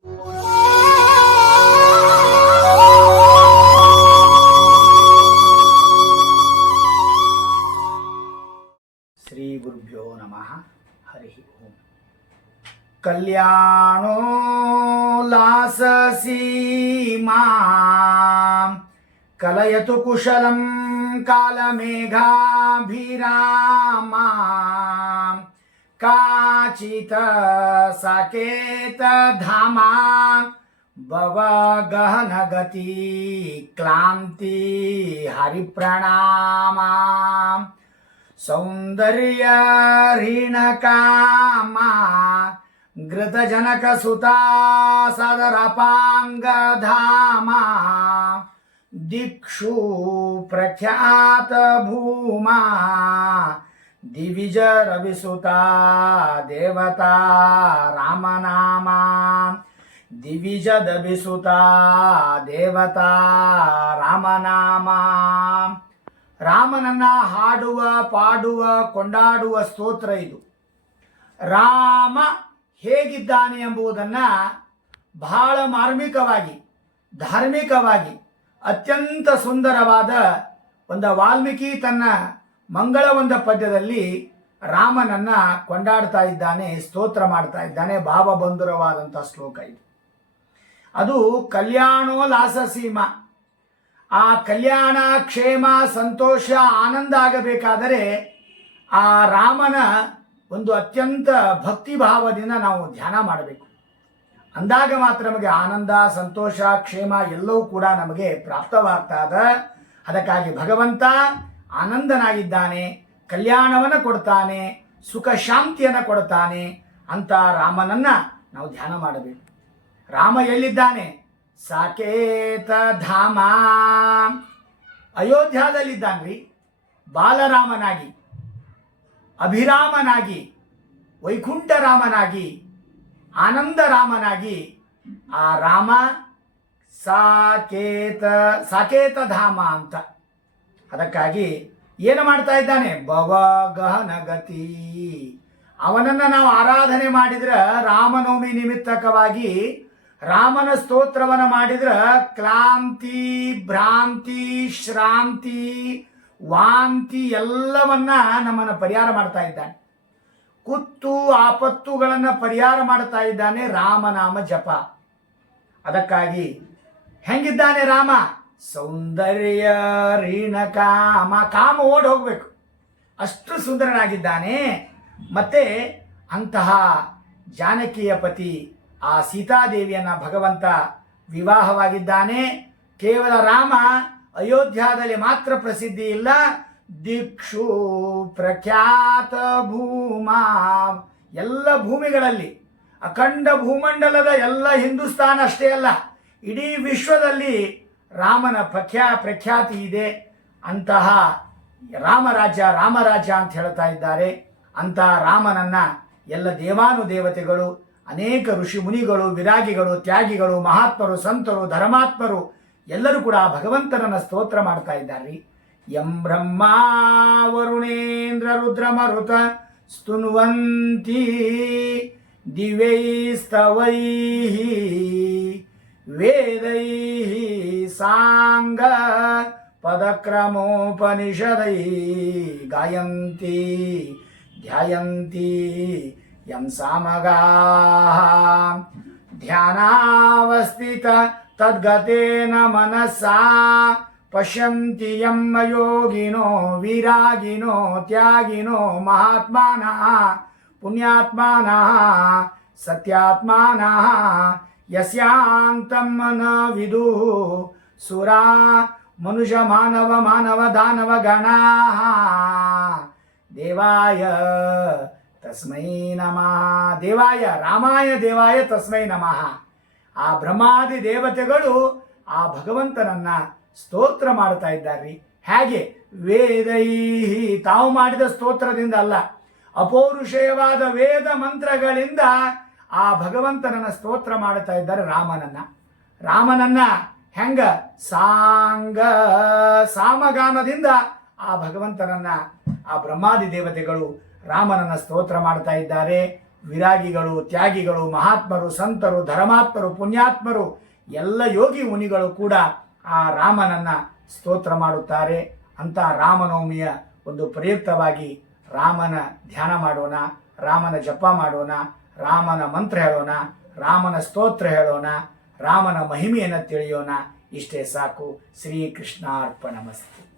ಶ್ರೀ ಗುರುಭ್ಯೋ ನಮಃ. ಹರಿ ಓಂ. ಕಲ್ಯಾಣೋ ಲಾಸಸಿ ಮಾಂ ಕಲಯತು ಕುಶಲಂ ಕಾಲಮೇಘಾಭಿರಾಮಾಂ ಕಾಚಿತ ಸಾಕೇತ ಧಾಮ ಭವ ಗಹನಗತಿ ಕ್ಲಾಂತಿ ಹರಿಪ್ರಣಾಮಾಂ ಸೌಂದರ್ಯ ಋಣಕಾಮ ಘೃತಜನಕ ಸುತಾ ಸದರಪಾಂಗಧಾಮ ದಿಕ್ಷು ಪ್ರಖ್ಯಾತ ಭೂಮಾ ದಿವಿಜ ರವಿಸುತಾ ದೇವತಾ ರಾಮನಾಮ ದಿವಿಜ ದಬಿಸುತಾ ದೇವತಾ ರಾಮನಾಮ. ರಾಮನನ್ನ ಹಾಡುವ, ಪಾಡುವ, ಕೊಂಡಾಡುವ ಸ್ತೋತ್ರ ಇದು. ರಾಮ ಹೇಗಿದ್ದಾನೆ ಎಂಬುದನ್ನು ಬಹಳ ಮಾರ್ಮಿಕವಾಗಿ, ಧಾರ್ಮಿಕವಾಗಿ, ಅತ್ಯಂತ ಸುಂದರವಾದ ಒಂದು ವಾಲ್ಮೀಕಿ ತನ್ನ ಮಂಗಳವಂದ ಪದ್ಯದಲ್ಲಿ ರಾಮನನ್ನ ಕೊಂಡಾಡ್ತಾ ಇದ್ದಾನೆ, ಸ್ತೋತ್ರ ಮಾಡ್ತಾ ಇದ್ದಾನೆ. ಭಾವಬಂಧುರವಾದಂಥ ಶ್ಲೋಕ ಇದು. ಅದು ಕಲ್ಯಾಣೋ ಲಾಸಸೀಮ. ಆ ಕಲ್ಯಾಣ, ಕ್ಷೇಮ, ಸಂತೋಷ, ಆನಂದ ಆಗಬೇಕಾದರೆ ಆ ರಾಮನ ಒಂದು ಅತ್ಯಂತ ಭಕ್ತಿ ಭಾವದಿಂದ ನಾವು ಧ್ಯಾನ ಮಾಡಬೇಕು. ಅಂದಾಗ ಮಾತ್ರ ನಮಗೆ ಆನಂದ, ಸಂತೋಷ, ಕ್ಷೇಮ ಎಲ್ಲವೂ ಕೂಡ ನಮಗೆ ಪ್ರಾಪ್ತವಾಗ್ತದ. ಅದಕ್ಕಾಗಿ ಭಗವಂತ ಆನಂದನಾಗಿದ್ದಾನೆ, ಕಲ್ಯಾಣವನ್ನು ಕೊಡ್ತಾನೆ, ಸುಖ ಶಾಂತಿಯನ್ನು ಕೊಡ್ತಾನೆ ಅಂತ ರಾಮನನ್ನ ನಾವು ಧ್ಯಾನ ಮಾಡಬೇಕು. ರಾಮ ಎಲ್ಲಿದ್ದಾನೆ? ಸಾಕೇತ ಧಾಮ, ಅಯೋಧ್ಯದಲ್ಲಿದ್ದಾನ್ರಿ. ಬಾಲರಾಮನಾಗಿ, ಅಭಿರಾಮನಾಗಿ, ವೈಕುಂಠರಾಮನಾಗಿ, ಆನಂದರಾಮನಾಗಿ ಆ ರಾಮ ಸಾಕೇತ ಧಾಮ ಅಂತ. ಅದಕ್ಕಾಗಿ ಏನು ಮಾಡ್ತಾ ಇದ್ದಾನೆ? ಭವ ಗಹನಗತಿ. ಅವನನ್ನು ನಾವು ಆರಾಧನೆ ಮಾಡಿದ್ರೆ, ರಾಮನವಮಿ ನಿಮಿತ್ತಕವಾಗಿ ರಾಮನ ಸ್ತೋತ್ರವನ್ನು ಮಾಡಿದ್ರೆ ಕ್ಲಾಂತಿ, ಭ್ರಾಂತಿ, ಶ್ರಾಂತಿ, ವಾಂತಿ ಎಲ್ಲವನ್ನ ನಮ್ಮನ್ನು ಪರಿಹಾರ ಮಾಡ್ತಾ ಇದ್ದಾನೆ. ಕುತ್ತು ಆಪತ್ತುಗಳನ್ನು ಪರಿಹಾರ ಮಾಡ್ತಾ ಇದ್ದಾನೆ ರಾಮನಾಮ ಜಪ. ಅದಕ್ಕಾಗಿ ಹೆಂಗಿದ್ದಾನೆ ರಾಮ? ಸೌಂದರ್ಯ ಋಣಕಾಮ. ಕಾಮ ಓಡಿ ಹೋಗ್ಬೇಕು, ಅಷ್ಟು ಸುಂದರನಾಗಿದ್ದಾನೆ. ಮತ್ತೆ ಅಂತಹ ಜಾನಕಿಯ ಪತಿ ಆ ಸೀತಾದೇವಿಯನ್ನ ಭಗವಂತ ವಿವಾಹವಾಗಿದ್ದಾನೆ. ಕೇವಲ ರಾಮ ಅಯೋಧ್ಯದಲ್ಲಿ ಮಾತ್ರ ಪ್ರಸಿದ್ಧಿ ಇಲ್ಲ, ದಿಕ್ಷು ಪ್ರಖ್ಯಾತ ಭೂಮಾ, ಎಲ್ಲ ಭೂಮಿಗಳಲ್ಲಿ, ಅಖಂಡ ಭೂಮಂಡಲದ ಎಲ್ಲ ಹಿಂದೂಸ್ತಾನ ಅಷ್ಟೇ ಅಲ್ಲ, ಇಡೀ ವಿಶ್ವದಲ್ಲಿ ರಾಮನ ಪ್ರಖ್ಯಾತಿ ಇದೆ. ಅಂತಹ ರಾಮರಾಜ್ಯ ಅಂತ ಹೇಳ್ತಾ ಇದ್ದಾರೆ. ಅಂತಹ ರಾಮನನ್ನ ಎಲ್ಲ ದೇವಾನುದೇವತೆಗಳು, ಅನೇಕ ಋಷಿ ಮುನಿಗಳು, ವಿರಾಗಿಗಳು, ತ್ಯಾಗಿಗಳು, ಮಹಾತ್ಮರು, ಸಂತರು, ಧರ್ಮಾತ್ಮರು ಎಲ್ಲರೂ ಕೂಡ ಭಗವಂತನನ್ನ ಸ್ತೋತ್ರ ಮಾಡ್ತಾ ಇದ್ದಾರೆ. ಯಂ ಬ್ರಹ್ಮ ವರುಣೇಂದ್ರ ರುದ್ರ ಮರುತ ಸ್ತುನ್ವಂತಿ ದಿವ್ಯೈಸ್ತವೈಃ ವೇದೈಃ ಸಾಂಗ ಪದಕ್ರಮೋಪನಿಷದೈಃ ಗಾಯಂತಿ ಧ್ಯಾಯಂತಿ ಯಂ ಸಾಮಗಾಃ ಧ್ಯಾನಾವಸ್ಥಿತ ತದ್ಗತೇನ ಮನಸಾ ಪಶ್ಯಂತಿ ಯಂ ಯೋಗಿನೋ ವಿರಾಗಿನೋ ತ್ಯಾಗಿನೋ ಮಹಾತ್ಮಾನಃ ಪುಣ್ಯಾತ್ಮಾನಃ ಸತ್ಯಾತ್ಮಾನಃ ಯಸ್ಯಾಂತಂ ನ ವಿದುಃ ಸುರಾ ಮನುಷ್ಯ ಮಾನವ ದಾನವ ಗಣಾಃ ದೇವಾಯ ತಸ್ಮೈ ನಮಃ. ದೇವಾಯ ರಾಮಾಯ ದೇವಾಯ ತಸ್ಮೈ ನಮಃ. ಆ ಬ್ರಹ್ಮಾದಿ ದೇವತೆಗಳು ಆ ಭಗವಂತನನ್ನ ಸ್ತೋತ್ರ ಮಾಡ್ತಾ ಇದ್ದಾರೆ. ಹೇಗೆ? ವೇದೈಹಿ, ತಾವು ಮಾಡಿದ ಸ್ತೋತ್ರದಿಂದ ಅಲ್ಲ, ಅಪೌರುಷೇಯವಾದ ವೇದ ಮಂತ್ರಗಳಿಂದ ಆ ಭಗವಂತನನ್ನ ಸ್ತೋತ್ರ ಮಾಡ್ತಾ ಇದ್ದಾರೆ ರಾಮನನ್ನ ಹೆಂಗ? ಸಾಮಗಾನದಿಂದ ಆ ಭಗವಂತನನ್ನ, ಆ ಬ್ರಹ್ಮಾದಿ ದೇವತೆಗಳು ರಾಮನನ್ನ ಸ್ತೋತ್ರ ಮಾಡ್ತಾ ಇದ್ದಾರೆ. ವಿರಾಗಿಗಳು, ತ್ಯಾಗಿಗಳು, ಮಹಾತ್ಮರು, ಸಂತರು, ಧರ್ಮಾತ್ಮರು, ಪುಣ್ಯಾತ್ಮರು, ಎಲ್ಲ ಯೋಗಿ ಮುನಿಗಳು ಕೂಡ ಆ ರಾಮನನ್ನು ಸ್ತೋತ್ರ ಮಾಡುತ್ತಾರೆ. ಅಂತ ರಾಮನವಮಿಯ ಒಂದು ಪ್ರಯುಕ್ತವಾಗಿ ರಾಮನ ಧ್ಯಾನ ಮಾಡೋಣ, ರಾಮನ ಜಪ ಮಾಡೋಣ, ರಾಮನ ಮಂತ್ರ ಹೇಳೋಣ, ರಾಮನ ಸ್ತೋತ್ರ ಹೇಳೋಣ, ರಾಮನ ಮಹಿಮೆಯನ್ನು ತಿಳಿಯೋಣ. ಇಷ್ಟೇ ಸಾಕು. ಶ್ರೀಕೃಷ್ಣಾರ್ಪಣಮಸ್ತು.